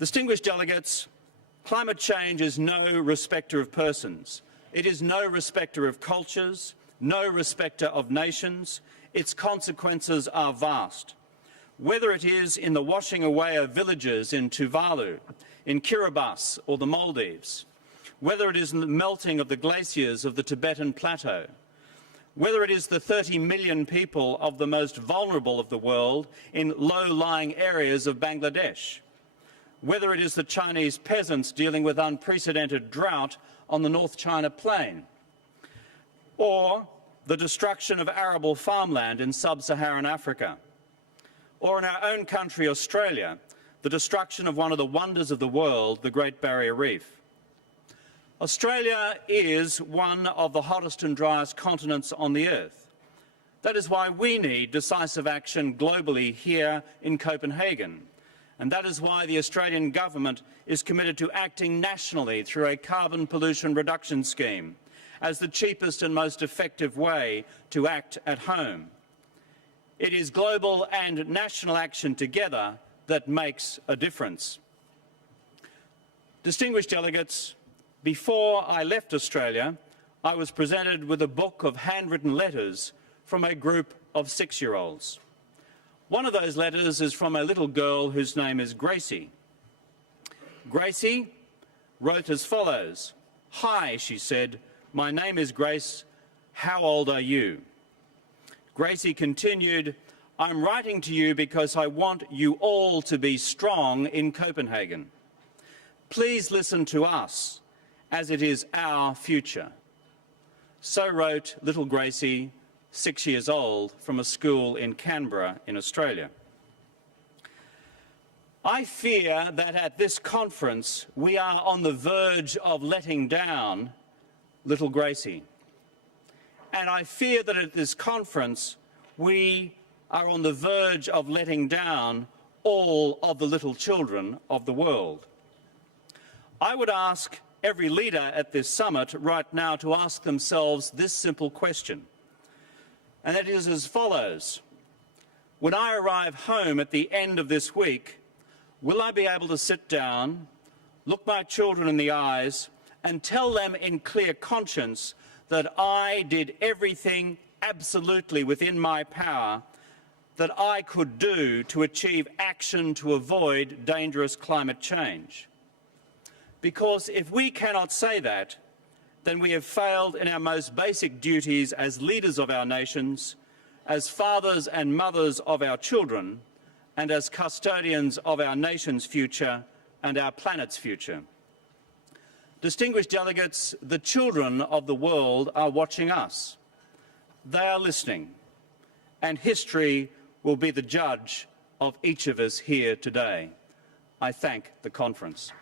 Distinguished delegates, climate change is no respecter of persons. It is no respecter of cultures, no respecter of nations. Its consequences are vast. Whether it is in the washing away of villages in Tuvalu, in Kiribati or the Maldives, whether it is in the melting of the glaciers of the Tibetan Plateau, whether it is the 30 million people of the most vulnerable of the world in low-lying areas of Bangladesh, whether it is the Chinese peasants dealing with unprecedented drought on the North China Plain, or the destruction of arable farmland in sub-Saharan Africa, or in our own country, Australia, the destruction of one of the wonders of the world, the Great Barrier Reef. Australia is one of the hottest and driest continents on the earth. That is why we need decisive action globally here in Copenhagen. And that is why the Australian government is committed to acting nationally through a carbon pollution reduction scheme as the cheapest and most effective way to act at home. It is global and national action together that makes a difference. Distinguished delegates, before I left Australia, I was presented with a book of handwritten letters from a group of 6-year-olds. One of those letters is from a little girl whose name is Gracie. Gracie wrote as follows: "Hi," she said, "my name is Grace. How old are you?" Gracie continued, "I'm writing to you because I want you all to be strong in Copenhagen. Please listen to us, as it is our future." So wrote little Gracie, 6 years old, from a school in Canberra in Australia. I fear that at this conference we are on the verge of letting down little Gracie. And I fear that at this conference we are on the verge of letting down all of the little children of the world. I would ask every leader at this summit right now to ask themselves this simple question. And it is as follows: when I arrive home at the end of this week, will I be able to sit down, look my children in the eyes, and tell them in clear conscience that I did everything absolutely within my power that I could do to achieve action to avoid dangerous climate change? Because if we cannot say that, then we have failed in our most basic duties as leaders of our nations, as fathers and mothers of our children, and as custodians of our nation's future and our planet's future. Distinguished delegates, the children of the world are watching us. They are listening, and history will be the judge of each of us here today. I thank the conference.